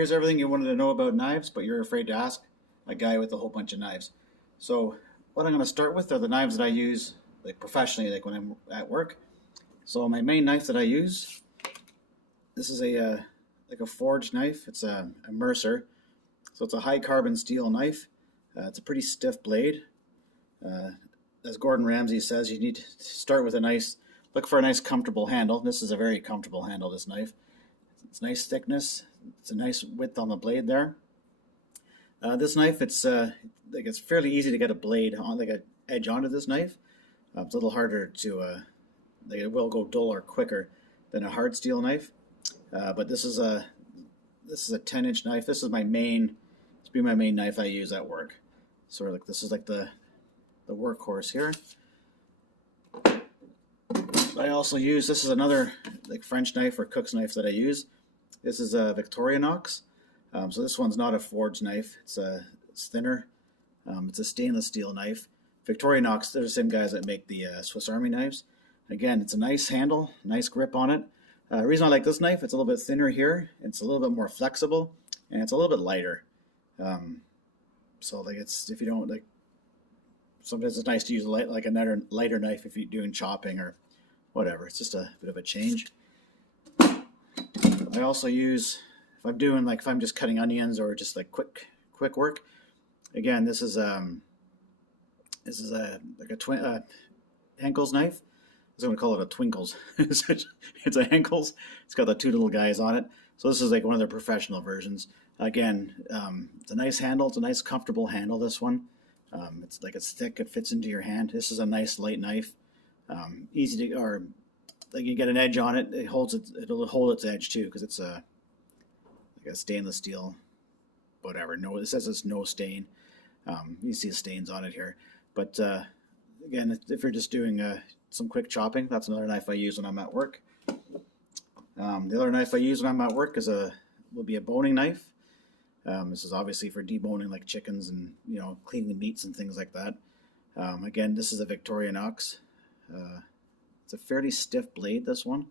here's everything you wanted to know about knives, but you're afraid to ask a guy with a whole bunch of knives. So what I'm going to start with are the knives that I use like professionally, like when I'm at work. So my main knife that I use, this is a like a forged knife. It's a Mercer, so it's a high carbon steel knife. It's a pretty stiff blade. Uh, as Gordon Ramsay says, you need to start with look for a nice comfortable handle. This is a very comfortable handle, this knife. It's nice thickness. It's a nice width on the blade there. This knife, it's fairly easy to get a blade on, like an edge onto this knife. It's a little harder to, like it will go duller quicker than a hard steel knife. But this is a 10-inch knife. This is my main knife I use at work. Sort of like this is like the workhorse here. I also use, this is another like French knife or cook's knife that I use. This is a Victorinox. So this one's not a forged knife. It's thinner. It's a stainless steel knife. Victorinox, they're the same guys that make the Swiss Army knives. Again, it's a nice handle, nice grip on it. The reason I like this knife, it's a little bit thinner here. It's a little bit more flexible, and it's a little bit lighter. So like if you don't like, sometimes it's nice to use like another lighter knife if you're doing chopping or whatever. It's just a bit of a change. I also use, if I'm just cutting onions or just like quick work. Again, this is a Henkel's knife. I'm going to call it a Twinkles. It's a Henkel's. It's got the two little guys on it. So this is like one of their professional versions. Again, it's a nice handle. It's a nice comfortable handle, this one. It's thick. It fits into your hand. This is a nice light knife. Easy to, or like you get an edge on it. It'll hold its edge too, because it's like a stainless steel, whatever. No, it says it's no stain. You see the stains on it here. But again, if you're just doing some quick chopping, that's another knife I use when I'm at work. The other knife I use when I'm at work will be a boning knife. This is obviously for deboning like chickens and cleaning meats and things like that. Again, this is a Victorinox. It's a fairly stiff blade, this one.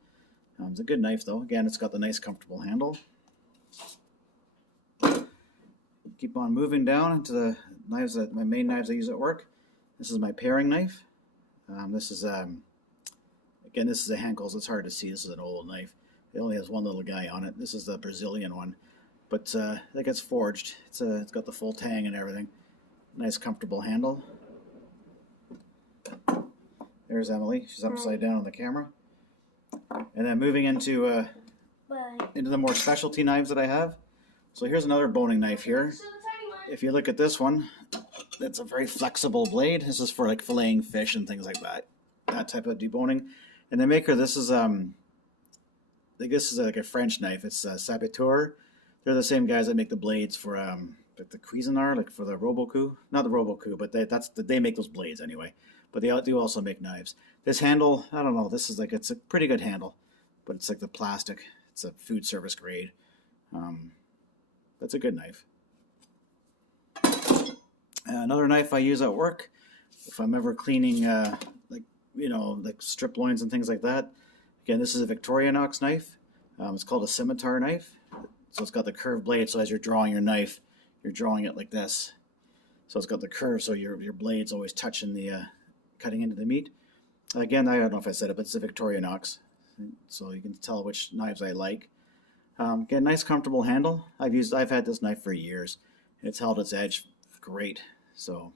It's a good knife though. Again, it's got the nice comfortable handle. Keep on moving down into the knives my main knives I use at work. This is my paring knife. This is again, this is a Henkel's. It's hard to see. This is an old knife. It only has one little guy on it. This is the Brazilian one, but I think it's forged. It's got the full tang and everything. Nice comfortable handle. There's Emily. She's upside down on the camera. And then moving into the more specialty knives that I have. So here's another boning knife here. If you look at this one, it's a very flexible blade. This is for like filleting fish and things like that. That type of deboning. And the maker, this is like a French knife. It's Saboteur. They're the same guys that make the blades for like the Cuisinart, like for the Robocoup. Not the Robocoup, but they make those blades anyway. But they do also make knives. This handle, I don't know. It's a pretty good handle, but it's like the plastic. It's a food service grade. That's a good knife. Another knife I use at work, if I'm ever cleaning like strip loins and things like that. Again, this is a Victorinox knife. It's called a scimitar knife. So it's got the curved blade, so as you're drawing your knife, you're drawing it like this. So it's got the curve, so your blade's always touching the cutting into the meat. Again, I don't know if I said it, but it's a Victorinox, so you can tell which knives I like. Again, nice comfortable handle. I've had this knife for years. It's held its edge great. So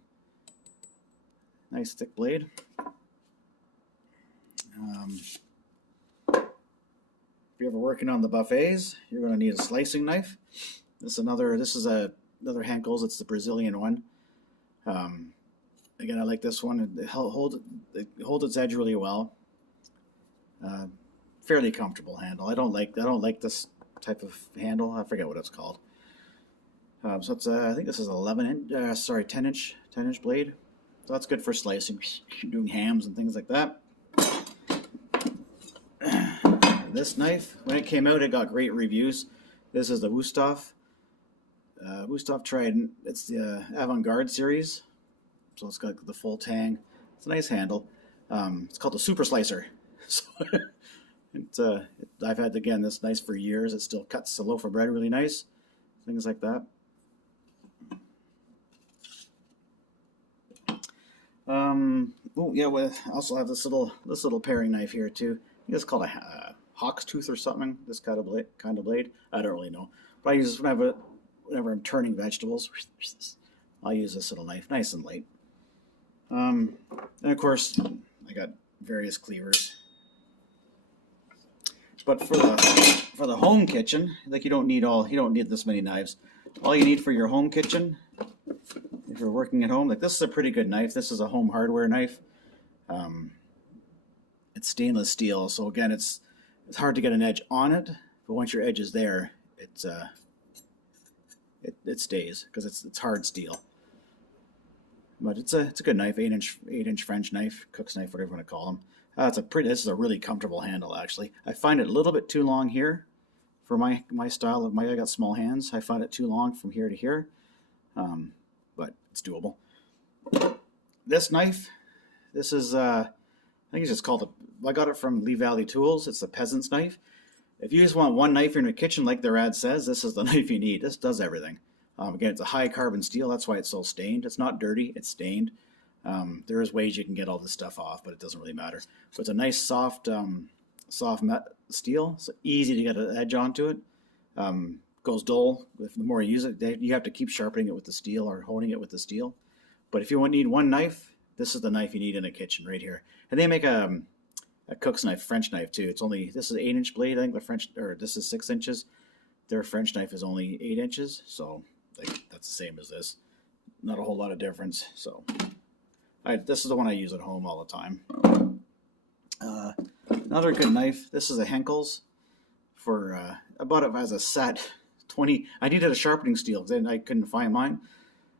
nice thick blade. If you're ever working on the buffets, you're going to need a slicing knife. This is another Henkel's. It's the Brazilian one. Again, I like this one. It holds its edge really well. Fairly comfortable handle. I don't like this type of handle. I forget what it's called. So it's I think this is 10-inch blade. So that's good for slicing, doing hams and things like that. This knife, when it came out, it got great reviews. This is the Wusthof Trident. It's the Avant-Garde series. So it's got the full tang. It's a nice handle. It's called the Super Slicer. So I've had, again, this knife for years. It still cuts a loaf of bread really nice. things like that. Oh yeah, I also have this little paring knife here too. I think it's called a hawk's tooth or something. This kind of blade. I don't really know, but I use this whenever I'm turning vegetables. I'll use this little knife, nice and light. And of course, I got various cleavers. But for the home kitchen, like you don't need this many knives. All you need for your home kitchen, if you're working at home, like this is a pretty good knife. This is a home hardware knife. It's stainless steel, so again, it's hard to get an edge on it. But once your edge is there, it stays because it's hard steel. But it's a good knife, 8-inch French knife, cook's knife, whatever you want to call them. This is a really comfortable handle actually. I find it a little bit too long here for my style of I got small hands. I find it too long from here to here, but it's doable. This knife, this is I think it's just called I got it from Lee Valley Tools. It's the peasant's knife. If you just want one knife in your kitchen, like their ad says, this is the knife you need. This does everything. Again, it's a high carbon steel. That's why it's so stained. It's not dirty. It's stained. There is ways you can get all this stuff off, but it doesn't really matter. So it's a nice soft steel. It's easy to get an edge onto it. Goes dull. The more you use it, you have to keep sharpening it with the steel or honing it with the steel. But if you need one knife, this is the knife you need in a kitchen right here. And they make a cook's knife, French knife too. This is an 8-inch blade. I think this is 6 inches. Their French knife is only 8 inches, so that's the same as this. Not a whole lot of difference. So this is the one I use at home all the time. Another good knife. This is a Henkel's. I bought it as a set. 20. I needed a sharpening steel because I couldn't find mine.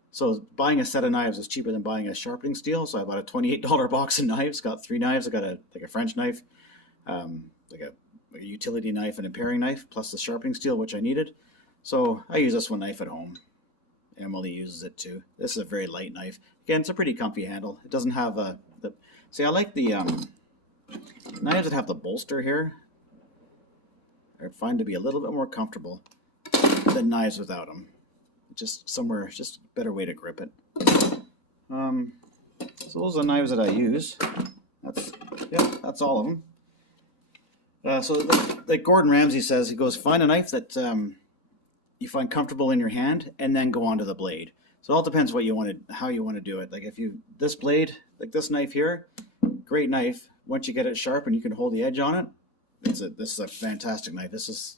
So buying a set of knives is cheaper than buying a sharpening steel. So I bought a $28 box of knives. Got 3 knives. I got a French knife, like a utility knife and a paring knife, plus the sharpening steel, which I needed. So I use this one knife at home. Emily uses it too. This is a very light knife. Again, it's a pretty comfy handle. It doesn't have I like the knives that have the bolster here. I find to be a little bit more comfortable than knives without them. Just a better way to grip it. So those are the knives that I use. That's all of them. So like Gordon Ramsay says, he goes, find a knife that you find comfortable in your hand and then go onto the blade. So it all depends how you want to do it. Like this blade, like this knife here, great knife. Once you get it sharp and you can hold the edge on it, this is a fantastic knife. This is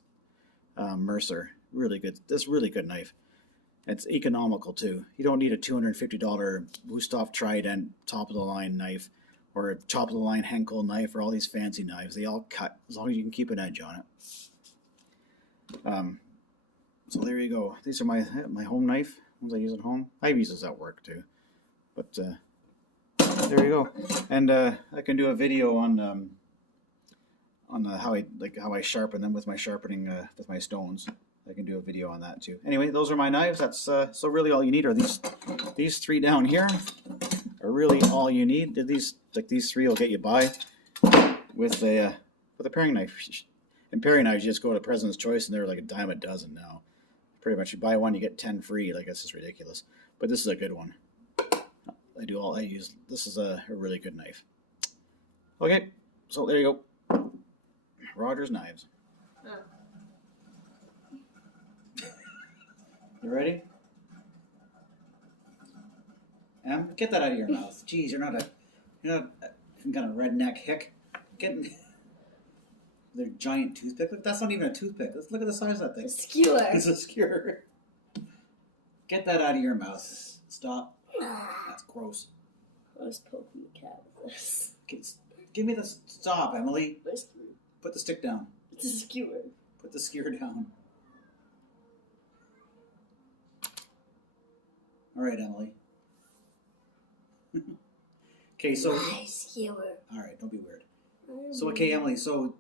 Mercer, really good. This is really good knife. It's economical too. You don't need a $250 Wusthof Trident top of the line knife or a top of the line Henkel knife or all these fancy knives. They all cut as long as you can keep an edge on it. So there you go. These are my home knife, ones I use at home. I use this at work too. But there you go. And I can do a video on how I sharpen them with my sharpening with my stones. I can do a video on that too. Anyway, those are my knives. That's so really all you need are these 3 down here are really all you need. These 3 will get you by with a paring knife. And paring knives, you just go to President's Choice and they're like $10 a dozen now. Pretty much, you buy one, you get 10 free. Like, this is ridiculous. But this is a good one. This is a really good knife. Okay, so there you go. Roger's knives. Oh. You ready? Get that out of your mouth. Jeez, you're not some kind of redneck hick. Their giant toothpick. Look, that's not even a toothpick. Look at the size of that thing. A skewer. It's a skewer. Get that out of your mouth. Stop. That's gross. I was poking the cat with this. Give me the stop, Emily. Where's Put the stick down. It's a skewer. Put the skewer down. All right, Emily. Okay, so. Nice skewer. All right, don't be weird. So, okay, Emily, so.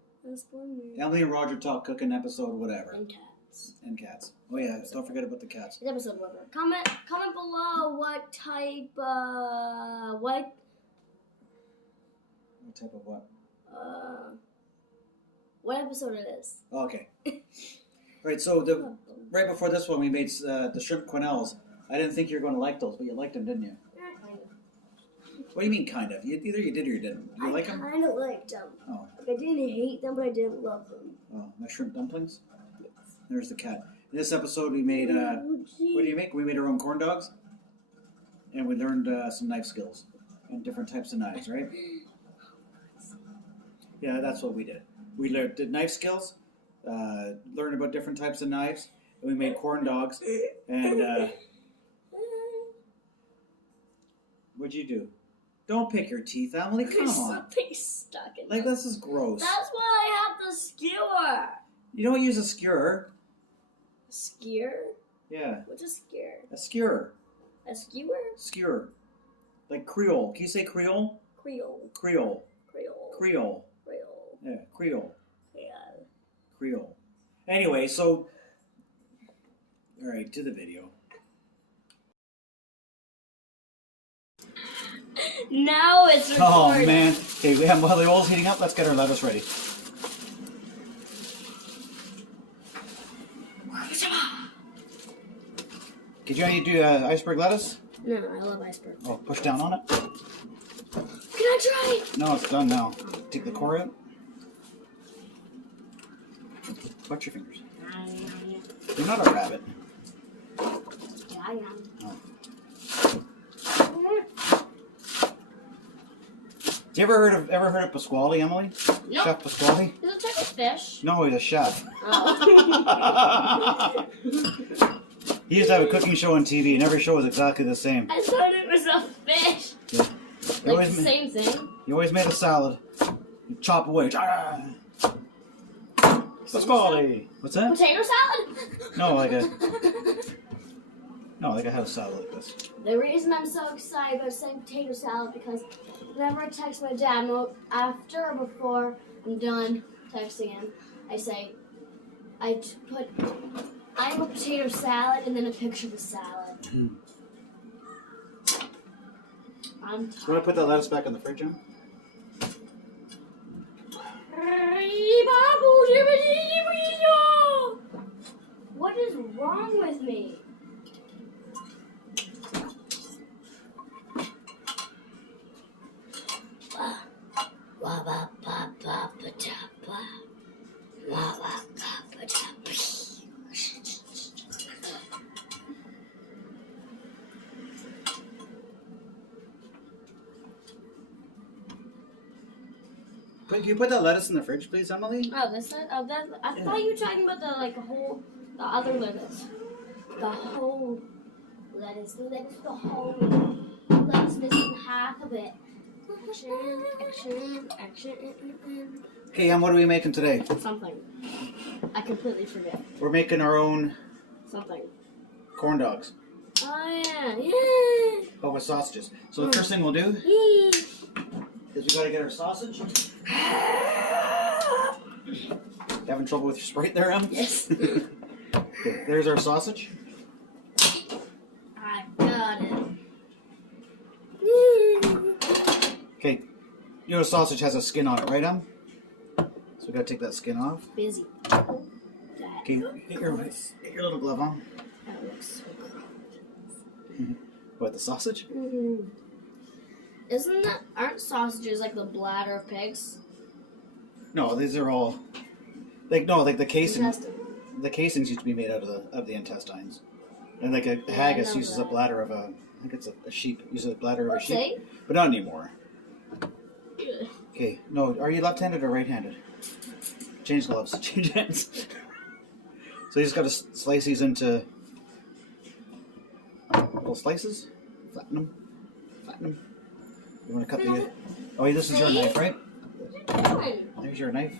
Emily and Roger talk cooking episode, whatever. And cats. Oh yeah, don't forget about the cats. It's episode whatever. Comment below what type What type of what? what episode it is. Oh, okay. Right, so right before this one, we made the shrimp quenelles. I didn't think you were going to like those, but you liked them, didn't you? Yeah, kind of. What do you mean, kind of? Either you did or you didn't. You like them? I kind of liked them. Oh. Like, I didn't hate them, but I didn't love them. Oh, my shrimp dumplings? There's the cat. In this episode, we made, what do you make? We made our own corn dogs. And we learned some knife skills and different types of knives, right? Yeah, that's what we did. We did knife skills, learned about different types of knives, and we made corn dogs. And what'd you do? Don't pick your teeth, Emily. Come There's on. something stuck in Like, them. this is gross. That's why I have the skewer. You don't use a skewer. Skewer? Yeah, What's a skewer? a skewer. A skewer? Skewer. Like Creole. Can you say Creole? Creole. Creole. Creole. Creole. Creole. Yeah, Creole. Yeah. Creole. Anyway, so, all right, to the video. Now it's recording. Oh, man. Okay, while the oil's heating up, let's get our lettuce ready. Did you do iceberg lettuce? No, I love iceberg. Oh, push down on it. Can I try? No, it's done now. Take the core out. Watch your fingers. You're not a rabbit. Yeah, I am. Oh. You ever heard of Pasquale, Emily? Nope. Chef Pasquale? Is it a type of fish? No, he's a chef. Oh. He used to have a cooking show on TV, and every show was exactly the same. I thought it was a fish. Yeah. Like the same thing. He always made a salad. You chop away. Pasquale. What's that? Potato salad? No, like a I had a salad like this. The reason I'm so excited about saying potato salad because whenever I text my dad, after or before I'm done texting him, I say, I'm a potato salad and then a picture of a salad. Mm. I'm You want to put that lettuce back in the fridge, Em? What is wrong with me? Can you put that lettuce in the fridge, please, Emily? Oh, this side? Oh, that. I thought you were talking about the other lettuce. The whole lettuce. The whole lettuce missing half of it. Action. Hey, Em, what are we making today? Something. I completely forget. We're making our own Something. corn dogs. Oh, yeah. But with sausages. So the first thing we'll do Yeah. is we gotta get our sausage. Having trouble with your Sprite there, Em? Yes. Okay, there's our sausage. I got it. Okay, you know sausage has a skin on it, right, Em? So we gotta take that skin off. Busy. Okay, get your little glove on. That looks so cool. What, the sausage? Mm-hmm. Aren't sausages like the bladder of pigs? No, these are all like the casing. Intestine. The casings used to be made out of the intestines, and like a I haggis know uses that. a bladder of a. I think it's a sheep. Uses a bladder of a sheep, See? but not anymore. Ugh. Okay, no. Are you left-handed or right-handed? Change gloves. Change hands. So you just got to slice these into little slices. Flatten them. You want to cut the. Oh, this is your See? knife, right? What are you doing? There's your knife.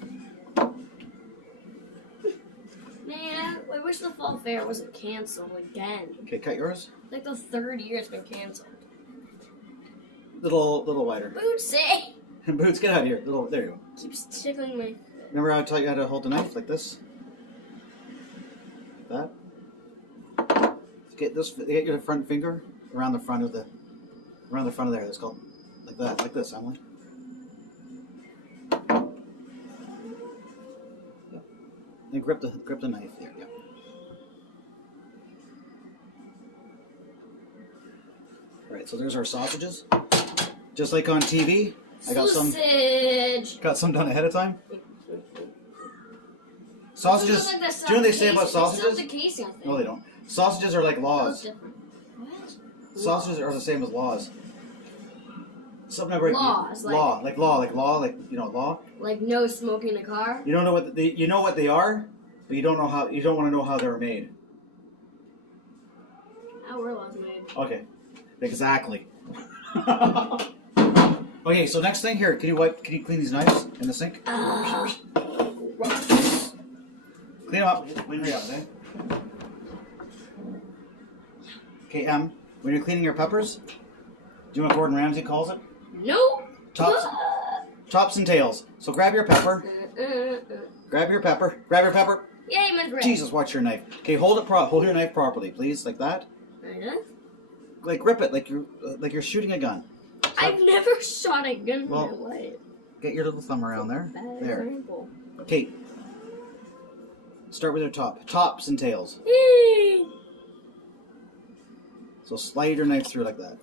Man, I wish the fall fair wasn't canceled again. Okay, cut yours. Like the third year it's been canceled. Little wider. Bootsy! Boots, get out of here. There you go. Keeps tickling my. Remember how I taught you how to hold the knife like this? Like that. Get your front finger around the front of there. That's called like that, like this, Emily. Yep. And grip the knife there. Yep. Right, so there's our sausages. Just like on TV, I got Sausage. some done ahead of time. Sausages. Like Do you know what they say about sausages? The casing, I think. No, they don't. Sausages are like laws. Different. What? Sausages are the same as laws. Something about laws, law, like law, you know, law. Like no smoking in a car. You don't know what you know what they are, but you don't know how. You don't want to know how they were made. How were laws made? Okay, exactly. Okay, so next thing here, can you clean these knives in the sink? Clean them up. Hurry up, okay? Okay, when you're cleaning your peppers, do you know what Gordon Ramsay calls it? Nope. Tops and tails. So grab your pepper. Grab your pepper. Grab your pepper. Yay, my grip. Jesus, watch your knife. Okay, hold your knife properly, please, like that. Like grip it, like you're shooting a gun. So, I've never shot a gun in my life. Get your little thumb around there. Bad There. example. Okay. Start with your tops and tails. So slide your knife through like that.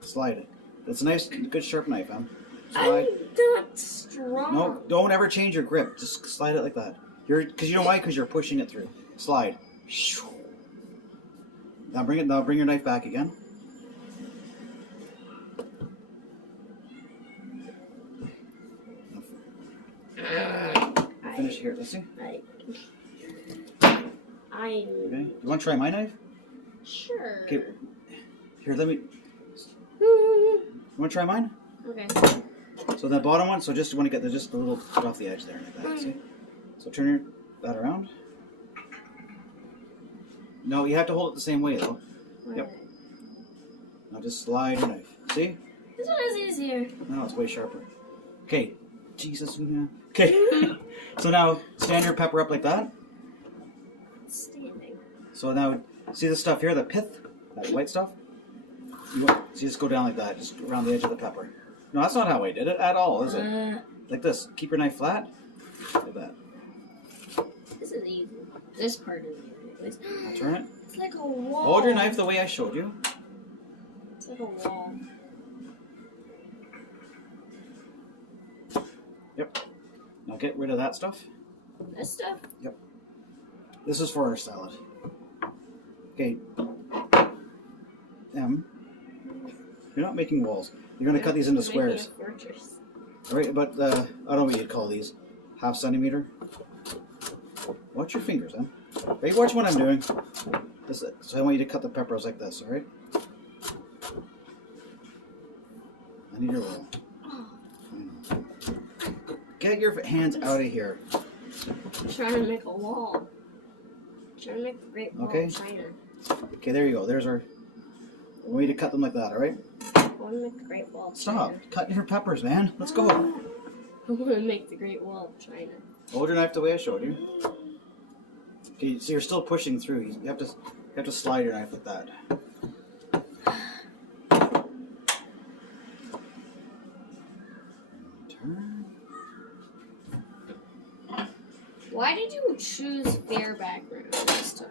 Slide it. That's a nice, good sharp knife, huh? Slide. I'm not strong. No, don't ever change your grip. Just slide it like that. Because you know why? Because you're pushing it through. Slide. Now bring your knife back again. Finish here. Let's see. Okay. You want to try my knife? Sure. Okay. Here, let me. You want to try mine? Okay. So that bottom one. So just want to get just a little bit off the edge there, like that. See? So turn that around. No, you have to hold it the same way though. Yep. Now just slide your knife. See? This one is easier. No, it's way sharper. Okay. Jesus. Okay. So now stand your pepper up like that. Standing. So now see the stuff here, the pith, that white stuff. So you just go down like that, just around the edge of the pepper. No, that's not how I did it at all, is it? Like this. Keep your knife flat, like that. This is easy. This part is easy. Now turn it. It's like a wall. Hold your knife the way I showed you. It's like a wall. Yep. Now get rid of that stuff. This stuff? Yep. This is for our salad. Okay. You're not making walls. You're going to cut these into squares. All right, but I don't know what you'd call these. 1/2 centimeter. Watch your fingers, Right, watch what I'm doing. So I want you to cut the peppers like this, all right? I need your roll. Get your hands out of here. I'm trying to make a wall. I'm trying to make the Great Wall of China. Okay, there you go. There's our... I want you to cut them like that, all right? I want to make the Great Wall of China. Stop cutting your peppers, man. Let's go. I want to make the Great Wall of China. Hold your knife the way I showed you. Okay, so you're still pushing through. You have to slide your knife like that. Turn. Why did you choose fair background this time?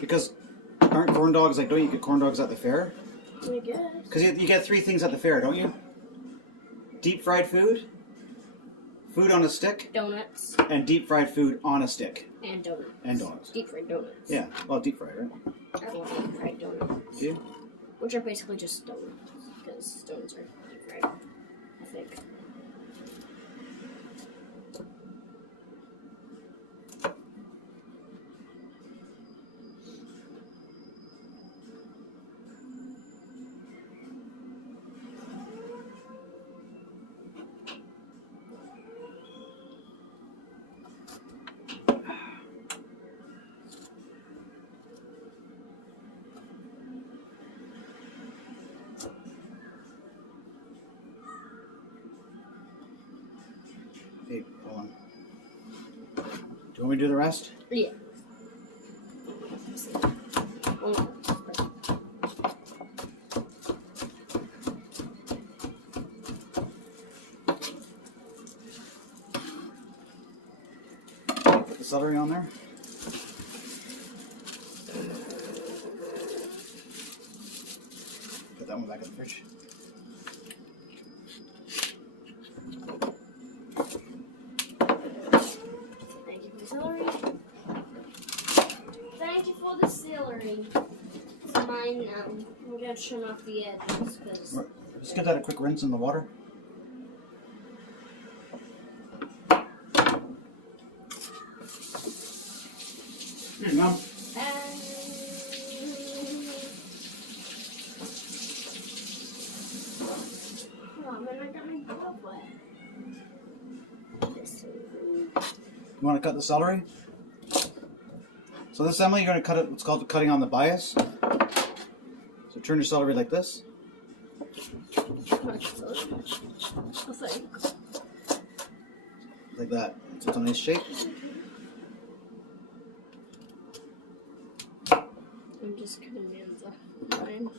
Because aren't corn dogs like? Don't you get corn dogs at the fair? I guess. Because you get 3 things at the fair, don't you? Deep fried food, food on a stick, donuts, and deep fried food on a stick. And donuts. And donuts. Deep fried donuts. Yeah, well, deep fried, right? I want deep fried donuts. Do you? Which are basically just donuts, because donuts are deep fried, I think. Hey, hold on. Do you want me to do the rest? Yeah. Oh. Put the celery on there. that one back in the fridge. Thank you for the celery. Thank you for the celery. It's mine now. I'm gonna trim off the edges because. Just give that a quick rinse in the water. Here you go. You want to cut the celery? So this, Emily, you're going to cut it, what's called cutting on the bias. So turn your celery like this. Like that. So it's a nice shape. I'm just cutting the ends off mine.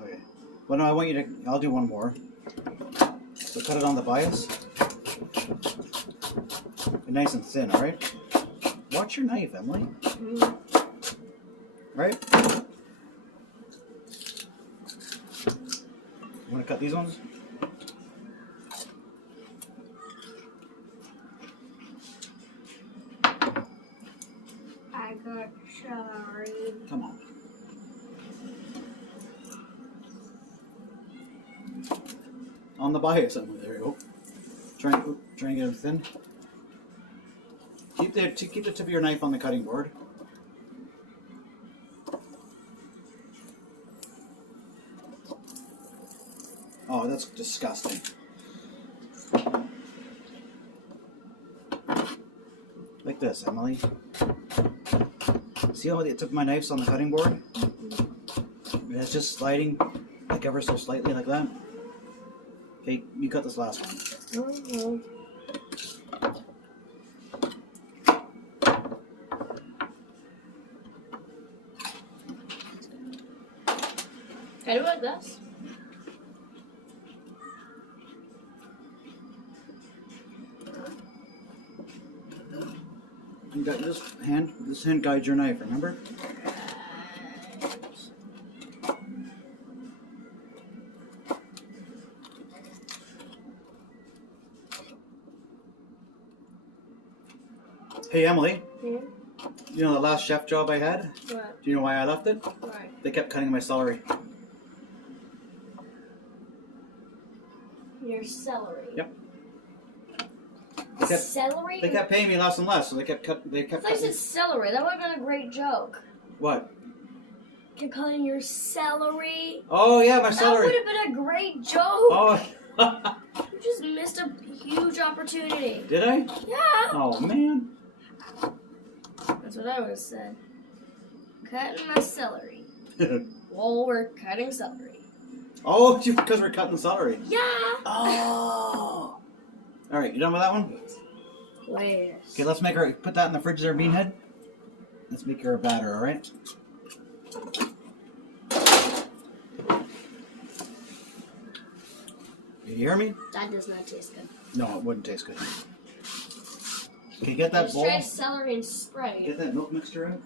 Okay. Well, no, I want you to, I'll do one more. So cut it on the bias. Be nice and thin, alright? Watch your knife, Emily. Right? You want to cut these ones? I got celery. Come on. On the bias, Emily. There you go. Try and get it thin. Keep the tip of your knife on the cutting board. Oh, that's disgusting. Like this, Emily. See how the tip of my knife's on the cutting board? It's just sliding like ever so slightly like that. Okay, you cut this last one. Can I do it like this? You got this hand guides your knife, remember? Hey Emily, you know the last chef job I had? What? Do you know why I left it? Why? They kept cutting my celery. Your celery. Yep. Celery? They kept paying me less and less, so they kept I thought you cutting. said celery. That would have been a great joke. What? You're calling your celery? Oh yeah, my That celery. would have been a great joke. Oh. You just missed a huge opportunity. Did I? Yeah. Oh man. That's what I would have said. Cutting my celery. Well, we're cutting celery. Oh, because we're cutting celery. Yeah. Oh. All right, you done with that one? Wait. Okay, let's make our put that in the fridge there, Beanhead. Let's make her a batter, all right? You hear me? That does not taste good. No, it wouldn't taste good. Okay, get that Just bowl. try celery and spray. Get that milk mixture out.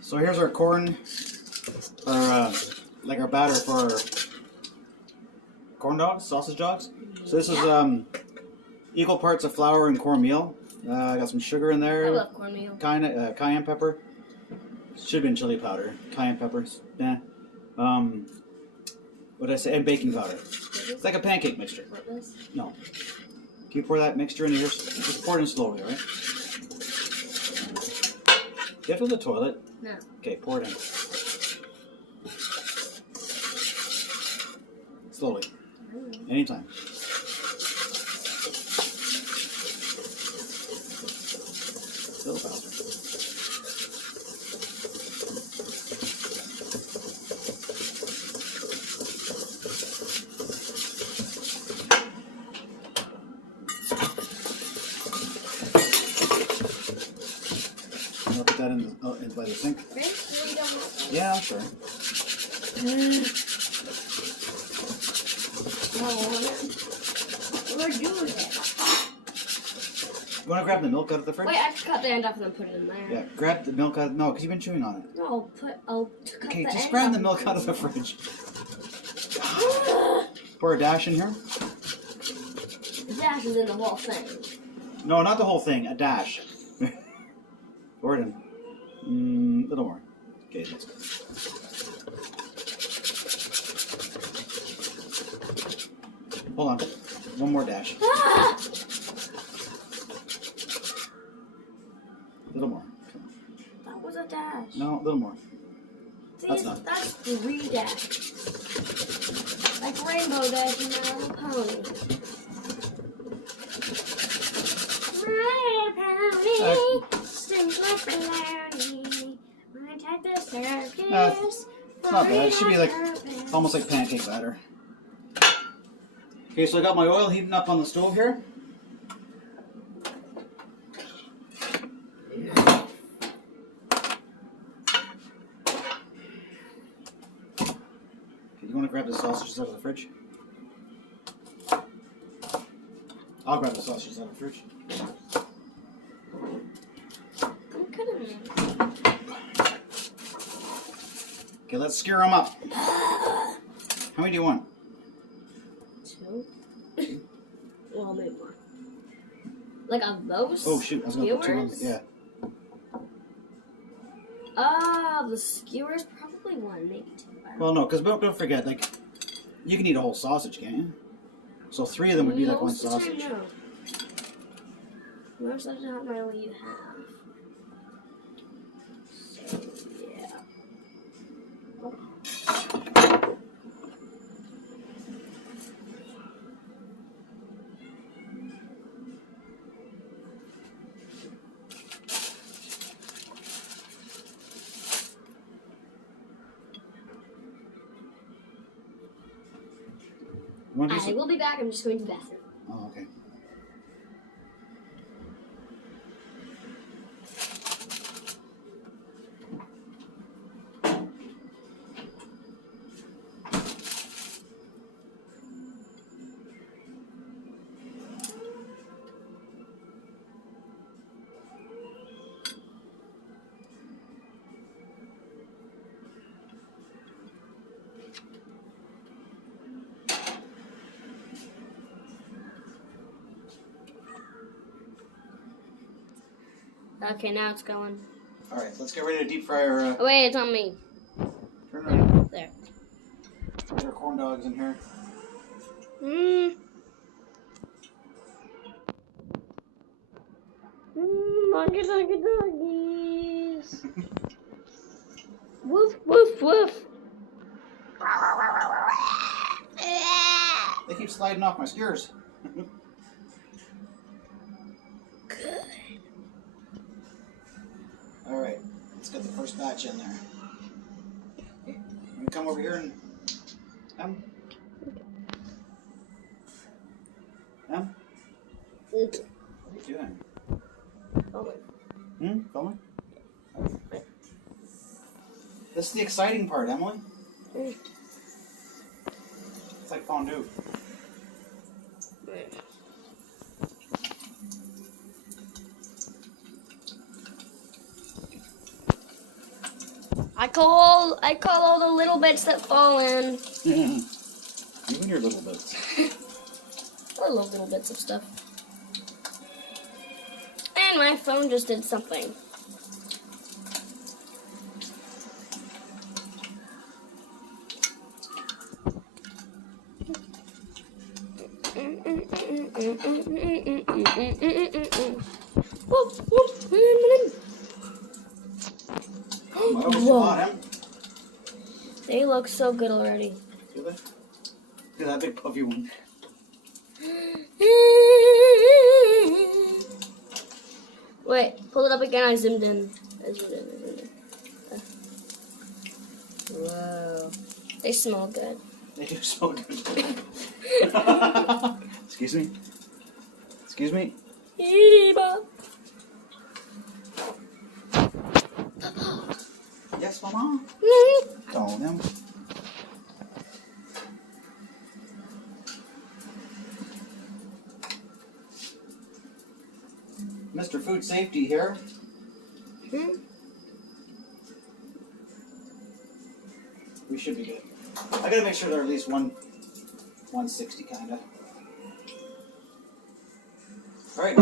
So here's our corn, like our batter for our corn dogs, sausage dogs. So this is equal parts of flour and cornmeal. I got some sugar in I there, love cornmeal. cayenne pepper. Should have been chili powder, cayenne peppers. Nah. What did I say? And baking powder. It's like a pancake mixture. What this? No. Can you pour that mixture in here? Just pour it in slowly, all right? Do you have to go to the toilet? No. Okay, pour it in. Slowly. Anytime. Still faster. I'll put that in by the sink. Really? Really don't want that? Yeah, sure. No, we're doing it. You want to grab the milk out of the fridge? Wait, I just cut the end off and then put it in there. Yeah, grab the milk out. No, because you've been chewing on it. No, I'll cut Okay, the just end grab off. the milk out of the fridge. Pour a dash in here. The dash is in the whole thing. No, not the whole thing. A dash. Pour it in. A little more. Okay, that's good. Hold on. One more dash. Ah! A little more. Come on. That was a dash. No, a little more. See, That's not. That's 3 dashes. Like Rainbow Dash and My Little Pony. My pony sings like baloney. When I take the circus. It's not bad. It should be like almost like pancake batter. Okay, so I got my oil heating up on the stove here. Okay, you want to grab the sausages out of the fridge? I'll grab the sausages out of the fridge. I'm kidding me. Okay, let's skewer them up. How many do you want? 2? Well, maybe more. Like of those? Oh shoot, I was going to put 2 on. skewers? Yeah. The skewers, probably 1, maybe 2. I don't Well, no, because don't forget, like, you can eat a whole sausage, can't you? So 3 of them would be like one Most of the sausage. time, no. Most of the time, I only have. So, yeah. You want to do I some? will be back. I'm just going to the bathroom. Oh, okay. Okay, now it's going. All right, let's get ready to deep fry our. Oh, wait, it's on me. Turn it around. There. Put our corn dogs in here. Doggies. Woof, woof, woof. They keep sliding off my skewers. Good. All right, let's get the first batch in there. You come over here and. What are you doing? Filming? This is the exciting part, Emily. It's like fondue. I call all the little bits that fall in. Even your little bits. I love little bits of stuff. And my phone just did something. Whoa. They look so good already. Do they? Look at that big puffy one. Wait, pull it up again. I zoomed in. Whoa. They smell good. They do so good. Excuse me? Excuse me? Yes, Mama? Don't them. Mr. Food Safety here. We should be good. I gotta make sure they're at least 160 kinda. Alright,